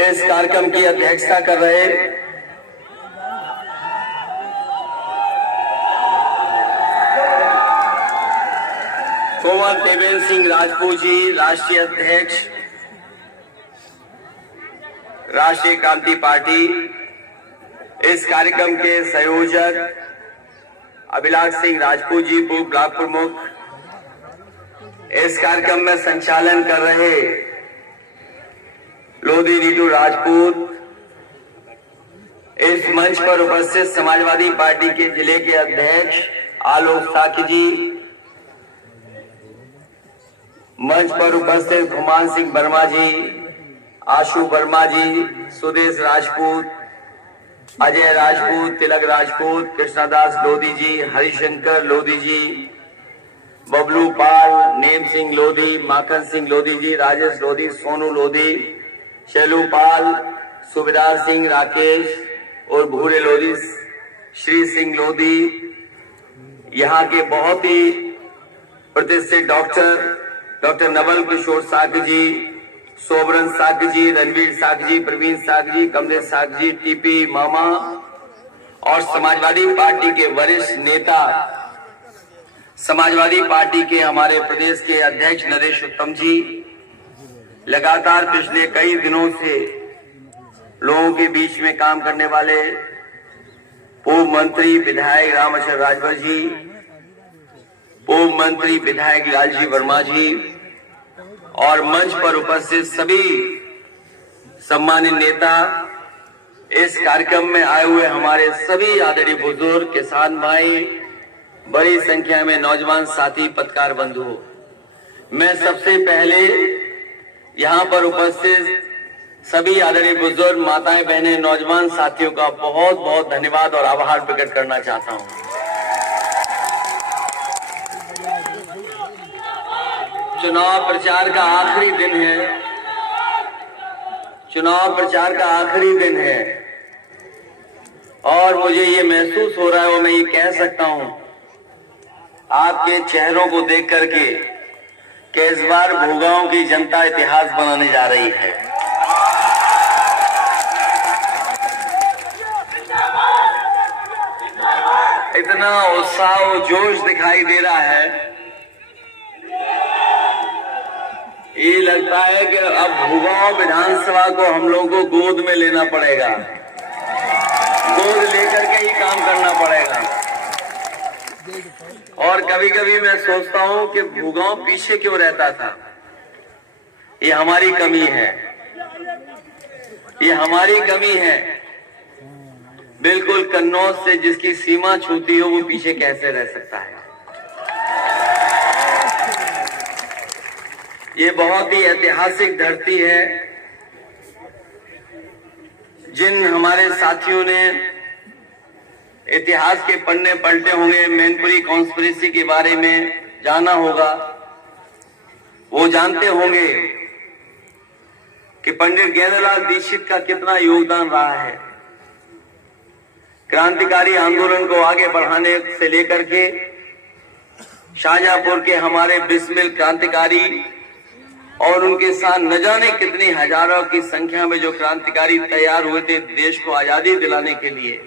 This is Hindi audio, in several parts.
इस कार्यक्रम की अध्यक्षता कर रहे कुंवर देवेंद्र सिंह राजपूत जी, राष्ट्रीय अध्यक्ष राष्ट्रीय क्रांति पार्टी। इस कार्यक्रम के संयोजक अभिलाष सिंह राजपूत जी, पूर्व ब्लॉक प्रमुख। इस कार्यक्रम में संचालन कर रहे लोधी नीटू राजपूत। इस मंच पर उपस्थित समाजवादी पार्टी के जिले के अध्यक्ष आलोक साकी जी, मंच पर उपस्थित घुमान सिंह वर्मा जी, आशु वर्मा जी, सुदेश राजपूत, अजय राजपूत, तिलक राजपूत, कृष्णदास लोधी जी, हरिशंकर लोधी जी, बबलू पाल, नेम सिंह लोधी, माखन सिंह लोधी जी, राजेश लोधी, सोनू लोधी, शैलू पाल, सुबेदार सिंह राकेश और भूरे लोधी श्री सिंह लोधी। यहाँ के बहुत ही प्रतिष्ठित डॉक्टर नवल किशोर साकी जी, सोबरन साकी जी, रणवीर साकी जी, प्रवीण साकी जी, कमलेश साकी जी, टीपी मामा और समाजवादी पार्टी के वरिष्ठ नेता, समाजवादी पार्टी के हमारे प्रदेश के अध्यक्ष नरेश उत्तम जी, लगातार पिछले कई दिनों से लोगों के बीच में काम करने वाले पूर्व मंत्री विधायक रामचंद्र राजभर जी, पूर्व मंत्री विधायक लालजी वर्मा जी और मंच पर उपस्थित सभी सम्मानित नेता, इस कार्यक्रम में आए हुए हमारे सभी आदरणीय बुजुर्ग, किसान भाई, बड़ी संख्या में नौजवान साथी, पत्रकार बंधु। मैं सबसे पहले यहाँ पर उपस्थित सभी आदरणीय बुजुर्ग, माताएं, बहनें, नौजवान साथियों का बहुत बहुत धन्यवाद और आभार प्रकट करना चाहता हूँ। चुनाव प्रचार का आखिरी दिन है, चुनाव प्रचार का आखिरी दिन है और मुझे ये महसूस हो रहा है और मैं ये कह सकता हूं आपके चेहरों को देख करके कि इस बार भूगांव की जनता इतिहास बनाने जा रही है। इतना उत्साह और जोश दिखाई दे रहा है, ये लगता है कि अब भूगांव विधानसभा को हम लोगों को गोद में लेना पड़ेगा, गोद लेकर के ही काम करना पड़ेगा। और कभी कभी मैं सोचता हूं कि भूगांव पीछे क्यों रहता था। ये हमारी कमी है, ये हमारी कमी है। बिल्कुल कन्नौज से जिसकी सीमा छूती हो वो पीछे कैसे रह सकता है। ये बहुत ही ऐतिहासिक धरती है। जिन हमारे साथियों ने इतिहास के पन्ने पलटे होंगे, मैनपुरी कॉन्स्पिरेसी के बारे में जाना होगा, वो जानते होंगे कि पंडित गैंदरलाल दीक्षित का कितना योगदान रहा है क्रांतिकारी आंदोलन को आगे बढ़ाने से लेकर के शाहजहांपुर के हमारे बिस्मिल क्रांतिकारी और उनके साथ न जाने कितनी हजारों की संख्या में जो क्रांतिकारी तैयार हुए थे देश को आजादी दिलाने के लिए।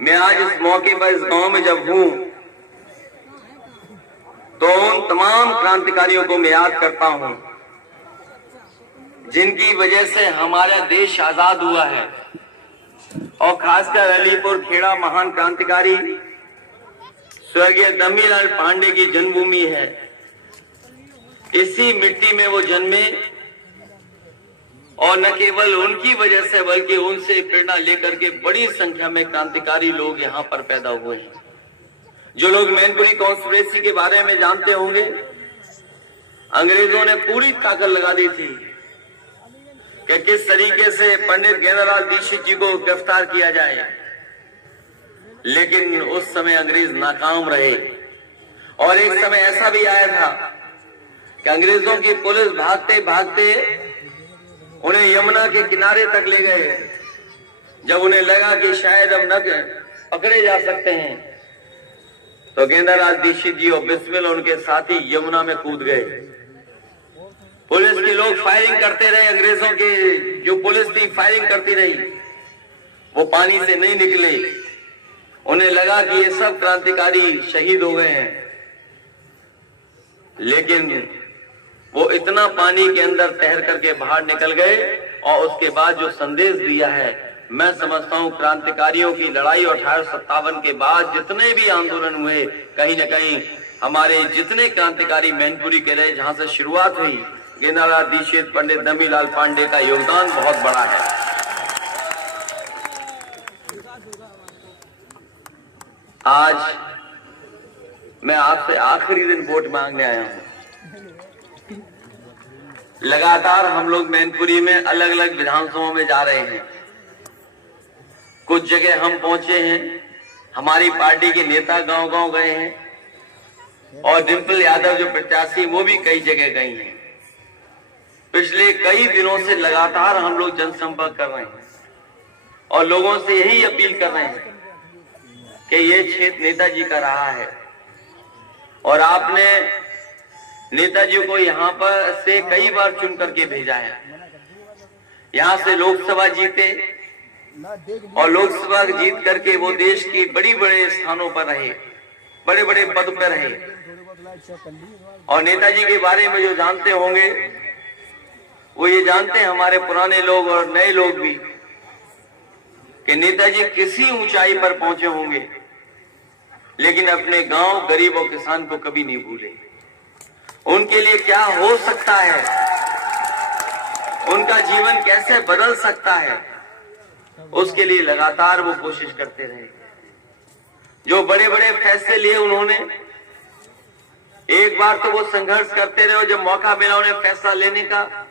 मैं आज इस मौके पर इस गांव में जब हूं तो उन तमाम क्रांतिकारियों को मैं याद करता हूं जिनकी वजह से हमारा देश आजाद हुआ है। और खासकर अलीपुर खेड़ा महान क्रांतिकारी स्वर्गीय दम्मीलाल पांडे की जन्मभूमि है। इसी मिट्टी में वो जन्मे और न केवल उनकी वजह से बल्कि उनसे प्रेरणा लेकर के बड़ी संख्या में क्रांतिकारी लोग यहाँ पर पैदा हुए हैं। जो लोग मैनपुरी कॉन्स्पिरेसी के बारे में जानते होंगे, अंग्रेजों ने पूरी ताकत लगा दी थी कि किस तरीके से पंडित गैंदरलाल दीक्षित जी को गिरफ्तार किया जाए, लेकिन उस समय अंग्रेज नाकाम रहे। और एक समय ऐसा भी आया था कि अंग्रेजों की पुलिस भागते भागते उन्हें यमुना के किनारे तक ले गए। जब उन्हें लगा कि शायद अब न पकड़े जा सकते हैं तो गैंदरलाल दीक्षित जी और बिस्मिल उनके साथी यमुना में कूद गए। पुलिस के लोग लोग फायरिंग करते रहे, अंग्रेजों के जो पुलिस थी फायरिंग करती रही, वो पानी से नहीं निकले। उन्हें लगा कि ये सब क्रांतिकारी शहीद हो गए हैं, लेकिन वो इतना पानी के अंदर तैर करके बाहर निकल गए। और उसके बाद जो संदेश दिया है, मैं समझता हूं क्रांतिकारियों की लड़ाई 1857 के बाद जितने भी आंदोलन हुए, कहीं ना कहीं हमारे जितने क्रांतिकारी मैनपुरी के रहे, जहां से शुरुआत हुई, गेंदाराम दीक्षित, पंडित दमीलाल पांडे का योगदान बहुत बड़ा है। आज मैं आपसे आखिरी दिन वोट मांगने आया हूं। लगातार हम लोग मैनपुरी में अलग अलग विधानसभाओं में जा रहे हैं। कुछ जगह हम पहुंचे हैं, हमारी पार्टी के नेता गांव गांव गए हैं, और डिम्पल यादव जो प्रत्याशी वो भी कई जगह गई हैं। पिछले कई दिनों से लगातार हम लोग जनसंपर्क कर रहे हैं और लोगों से यही अपील कर रहे हैं कि ये क्षेत्र नेताजी का रहा है, और आपने नेताजी को यहाँ पर से कई बार चुन करके भेजा है। यहाँ से लोकसभा जीते और लोकसभा जीत करके वो देश की बड़ी बड़े स्थानों पर रहे, बड़े बड़े पद पर रहे। और नेताजी के बारे में जो जानते होंगे वो ये जानते हैं, हमारे पुराने लोग और नए लोग भी, कि नेताजी किसी ऊंचाई पर पहुंचे होंगे लेकिन अपने गांव, गरीब और किसान को कभी नहीं भूले। उनके लिए क्या हो सकता है, उनका जीवन कैसे बदल सकता है, उसके लिए लगातार वो कोशिश करते रहे। जो बड़े बड़े फैसले लिए उन्होंने, एक बार तो वो संघर्ष करते रहे और जब मौका मिला उन्हें फैसला लेने का,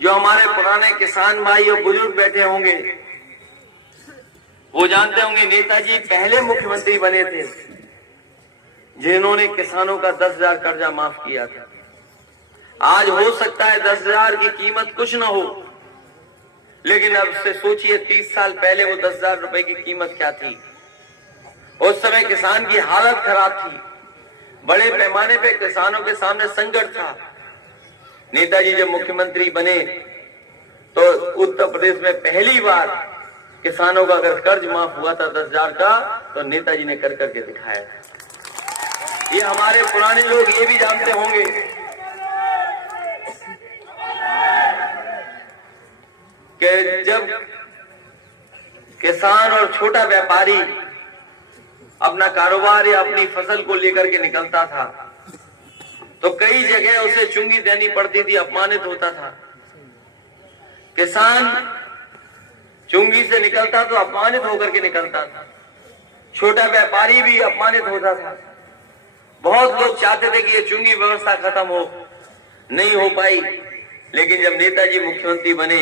जो हमारे पुराने किसान भाई और बुजुर्ग बैठे होंगे वो जानते होंगे, नेताजी पहले मुख्यमंत्री बने थे जिन्होंने किसानों का 10,000 कर्जा माफ किया था। आज हो सकता है 10,000 की कीमत कुछ ना हो, लेकिन अब से सोचिए 30 साल पहले वो 10,000 रुपए की कीमत क्या थी। उस समय किसान की हालत खराब थी, बड़े पैमाने पे किसानों के सामने संकट था। नेताजी जब मुख्यमंत्री बने तो उत्तर प्रदेश में पहली बार किसानों का अगर कर्ज माफ हुआ था 10,000 का, तो नेताजी ने कर करके दिखाया था। ये हमारे पुराने लोग ये भी जानते होंगे कि जब किसान और छोटा व्यापारी अपना कारोबार या अपनी फसल को लेकर के निकलता था तो कई जगह उसे चुंगी देनी पड़ती थी, अपमानित होता था। किसान चुंगी से निकलता तो अपमानित होकर के निकलता था, छोटा व्यापारी भी अपमानित होता था। बहुत लोग चाहते थे कि ये चुंगी व्यवस्था खत्म हो, नहीं हो पाई, लेकिन जब नेताजी मुख्यमंत्री बने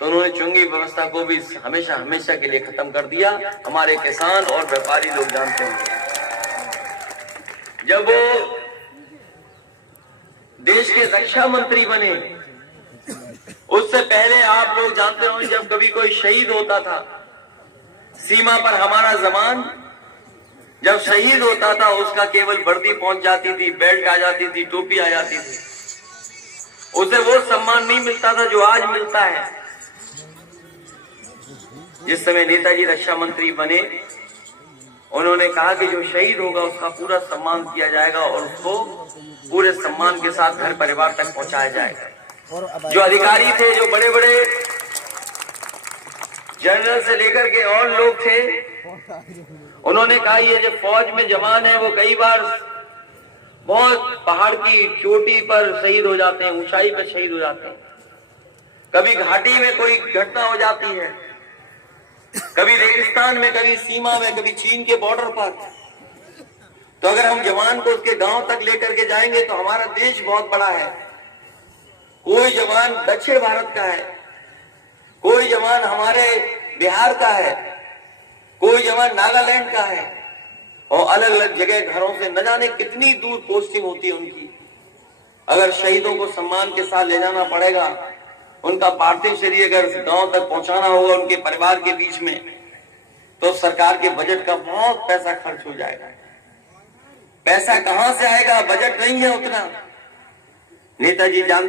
तो उन्होंने चुंगी व्यवस्था को भी हमेशा हमेशा के लिए खत्म कर दिया। हमारे किसान और व्यापारी लोग जानते हैं, जब वो देश के रक्षा मंत्री बने उससे पहले आप लोग जानते हो, जब कभी कोई शहीद होता था सीमा पर, हमारा जवान जब शहीद होता था उसका केवल वर्दी पहुंच जाती थी, बेल्ट आ जाती थी, टोपी आ जाती थी, उसे वो सम्मान नहीं मिलता था जो आज मिलता है। जिस समय नेताजी रक्षा मंत्री बने उन्होंने कहा कि जो शहीद होगा उसका पूरा सम्मान किया जाएगा और उसको पूरे सम्मान के साथ घर परिवार तक पहुंचाया जाएगा। जो अधिकारी थे, जो बड़े बड़े जनरल से लेकर के और लोग थे, उन्होंने कहा ये जो फौज में जवान है वो कई बार बहुत पहाड़ की चोटी पर शहीद हो जाते हैं, ऊंचाई पर शहीद हो जाते हैं, कभी घाटी में कोई घटना हो जाती है, कभी रेगिस्तान में, कभी सीमा में, कभी चीन के बॉर्डर पर। तो अगर हम जवान को उसके गांव तक लेकर के जाएंगे तो हमारा देश बहुत बड़ा है। कोई जवान दक्षिण भारत का है, कोई जवान हमारे बिहार का है, कोई जवान नागालैंड का है, और अलग अलग जगह घरों से न जाने कितनी दूर पोस्टिंग होती है उनकी। अगर शहीदों को सम्मान के साथ ले जाना पड़ेगा, उनका पार्थिव शरीर अगर गांव तक पहुंचाना होगा उनके परिवार के बीच में, तो सरकार के बजट का बहुत पैसा खर्च हो जाएगा। पैसा कहां से आएगा, बजट नहीं है उतना। नेताजी जान